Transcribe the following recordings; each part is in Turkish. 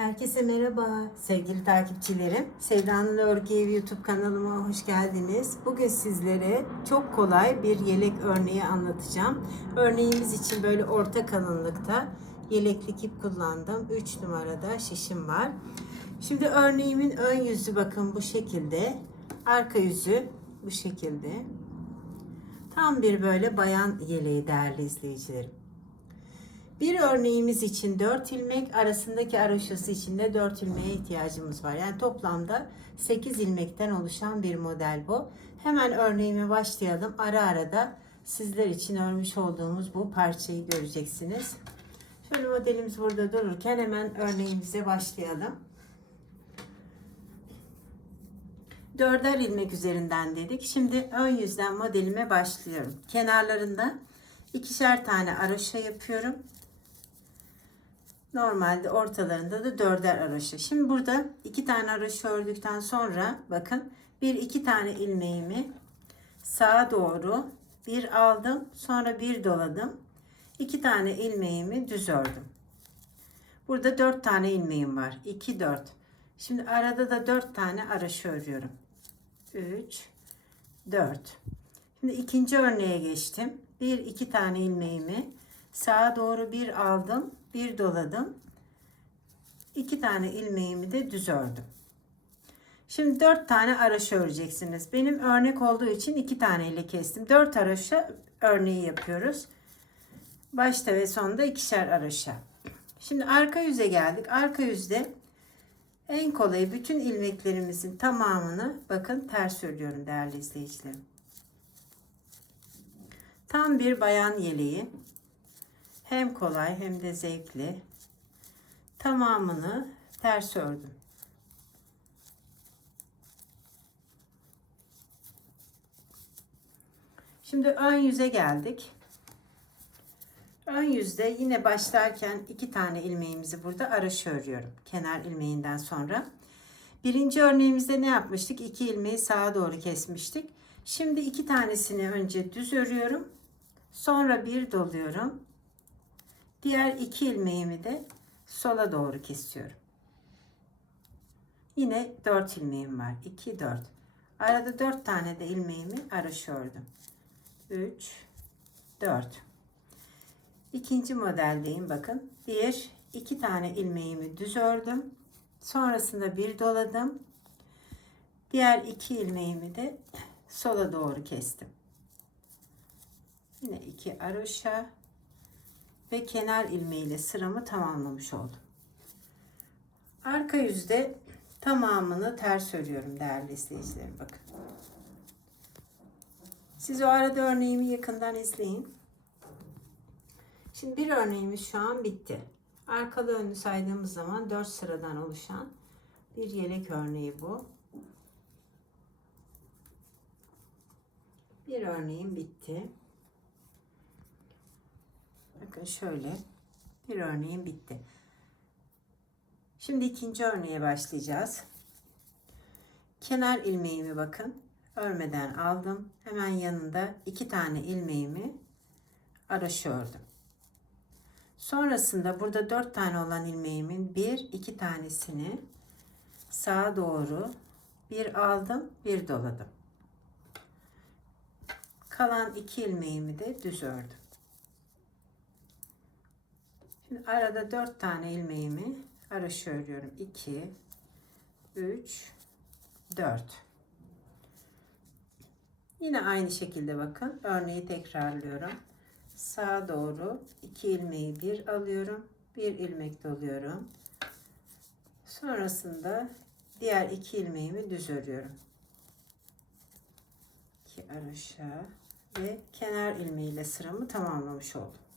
Herkese merhaba sevgili takipçilerim. Sevda'nın Örgü YouTube kanalıma hoş geldiniz. Bugün sizlere çok kolay bir yelek örneği anlatacağım. Örneğimiz için böyle orta kalınlıkta yeleklik ip kullandım. 3 numarada şişim var. Şimdi örneğimin ön yüzü bakın bu şekilde. Arka yüzü bu şekilde. Tam bir böyle bayan yeleği değerli izleyicilerim. Bir örneğimiz için 4 ilmek, arasındaki araşası için de 4 ilmeğe ihtiyacımız var. Yani toplamda 8 ilmekten oluşan bir model bu. Hemen örneğime başlayalım. Ara ara da sizler için örmüş olduğumuz bu parçayı göreceksiniz. Şöyle modelimiz burada dururken hemen örneğimize başlayalım. Dörder ilmek üzerinden dedik. Şimdi ön yüzden modelime başlıyorum. Kenarlarında ikişer tane aroşa yapıyorum. Normalde ortalarında da dörder aroşa. Şimdi burada iki tane aroşa ördükten sonra bakın bir iki tane ilmeğimi sağa doğru bir aldım sonra bir doladım. iki tane ilmeğimi düz ördüm. Burada dört tane ilmeğim var. 2 4. Şimdi arada da dört tane araşa örüyorum. 3 4. Şimdi ikinci örneğe geçtim. Bir iki tane ilmeğimi sağa doğru bir aldım, bir doladım. iki tane ilmeğimi de düz ördüm. Şimdi dört tane araşa öreceksiniz. Benim örnek olduğu için iki tane ile kestim. Dört araşa örneği yapıyoruz. Başta ve sonda ikişer araşa. Şimdi arka yüze geldik. Arka yüzde en kolayı bütün ilmeklerimizin tamamını bakın ters örüyorum değerli izleyicilerim. Tam bir bayan yeleği. Hem kolay hem de zevkli. Tamamını ters ördüm. Şimdi ön yüze geldik. Ön yüzde yine başlarken iki tane ilmeğimizi burada araşı örüyorum. Kenar ilmeğinden sonra. Birinci örneğimizde ne yapmıştık? İki ilmeği sağa doğru kesmiştik. Şimdi iki tanesini önce düz örüyorum. Sonra bir doluyorum. Diğer iki ilmeğimi de sola doğru kesiyorum. Yine 4 ilmeğim var. 2 4. Arada 4 tane de ilmeğimi araşı ördüm. 3 4. İkinci modeldeyim bakın. 1 2 tane ilmeğimi düz ördüm. Sonrasında bir doladım. Diğer iki ilmeğimi de sola doğru kestim. Yine iki aroşa ve kenar ilmeğiyle sıramı tamamlamış oldum. Arka yüzde tamamını ters örüyorum değerli izleyicilerim bakın. Siz o arada örneğimi yakından izleyin. Şimdi bir örneğimiz şu an bitti. Arkalı önlü saydığımız zaman 4 sıradan oluşan bir yelek örneği bu. Bir örneğim bitti. Bakın şöyle bir örneğim bitti. Şimdi ikinci örneğe başlayacağız. Kenar ilmeğimi bakın örmeden aldım. Hemen yanında iki tane ilmeğimi araşı ördüm. Sonrasında burada dört tane olan ilmeğimin bir iki tanesini sağa doğru bir aldım bir doladım. Kalan iki ilmeğimi de düz ördüm. Şimdi arada dört tane ilmeğimi araşı örüyorum. 2 3 4 Yine aynı şekilde bakın örneği tekrarlıyorum. Sağa doğru iki ilmeği bir alıyorum. Bir ilmek doluyorum. Sonrasında diğer iki ilmeğimi düz örüyorum. 2 araşa ve kenar ilmeğiyle sıramı tamamlamış oldum.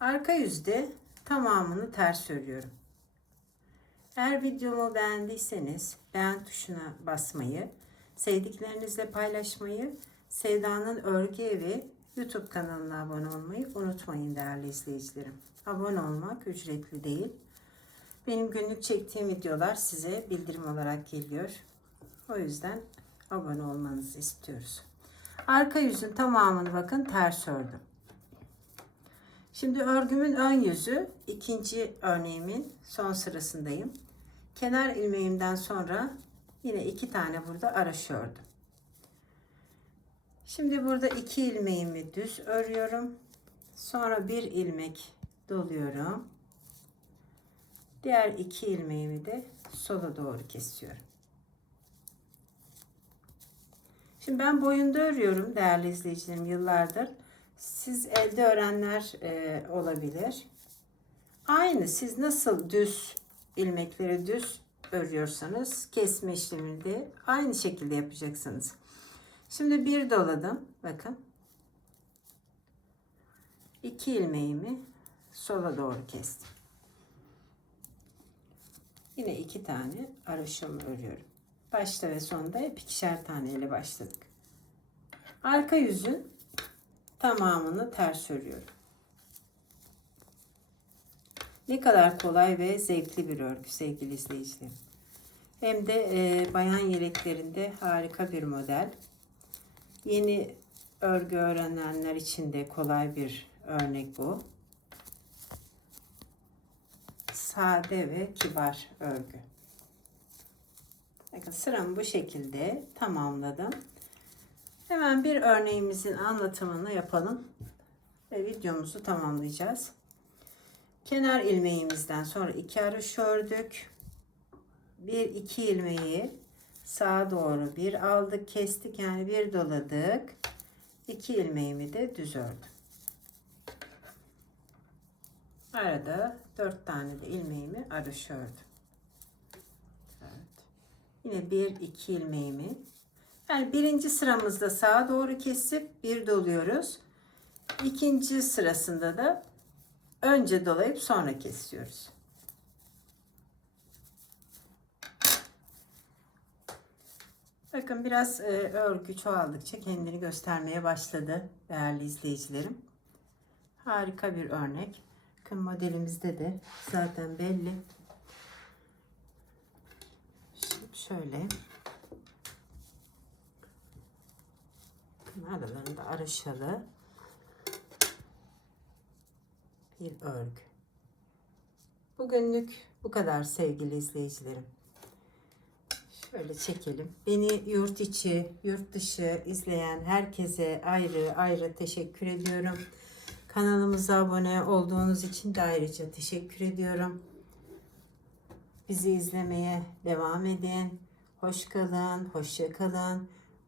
Arka yüzde tamamını ters örüyorum. Eğer videomu beğendiyseniz beğen tuşuna basmayı, sevdiklerinizle paylaşmayı, Sevda'nın Örgü Evi YouTube kanalına abone olmayı unutmayın değerli izleyicilerim. Abone olmak ücretli değil. Benim günlük çektiğim videolar size bildirim olarak geliyor. O yüzden abone olmanızı istiyoruz. Arka yüzün tamamını bakın ters ördüm. Şimdi örgümün ön yüzü ikinci örneğimin son sırasındayım. Kenar ilmeğimden sonra yine iki tane burada araş ördüm. Şimdi burada iki ilmeğimi düz örüyorum. Sonra bir ilmek doluyorum. Diğer iki ilmeğimi de sola doğru kesiyorum. Şimdi ben boyunda örüyorum değerli izleyicilerim yıllardır. Siz elde öğrenler e, olabilir. Aynı siz nasıl düz ilmekleri düz örüyorsanız kesme işlemini de aynı şekilde yapacaksınız. Şimdi bir doladım. Bakın. İki ilmeğimi sola doğru kestim. Yine iki tane araşım örüyorum. Başta ve sonda hep ikişer tane ile başladık. Arka yüzün tamamını ters örüyorum. Ne kadar kolay ve zevkli bir örgü sevgili izleyicilerim. Hem de e, bayan yeleklerinde harika bir model. Yeni örgü öğrenenler için de kolay bir örnek bu. Sade ve kibar örgü. Bakın sıramı bu şekilde tamamladım. Hemen bir örneğimizin anlatımını yapalım ve videomuzu tamamlayacağız. Kenar ilmeğimizden sonra iki arış ördük. Bir iki ilmeği sağa doğru bir aldık, kestik yani bir doladık. İki ilmeğimi de düz ördüm. Arada dört tane de ilmeğimi arış ördüm. Evet. Yine bir iki ilmeğimi yani birinci sıramızda sağa doğru kesip bir doluyoruz. İkinci sırasında da önce dolayıp sonra kesiyoruz. Bakın biraz e, örgü çoğaldıkça kendini göstermeye başladı değerli izleyicilerim. Harika bir örnek. Bakın modelimizde de zaten belli. Şimdi şöyle. Bakın aralarında araşalı bir örgü. Bugünlük bu kadar sevgili izleyicilerim. Şöyle çekelim. Beni yurt içi, yurt dışı izleyen herkese ayrı ayrı teşekkür ediyorum. Kanalımıza abone olduğunuz için de ayrıca teşekkür ediyorum. Bizi izlemeye devam edin. Hoş kalın, hoşça kalın.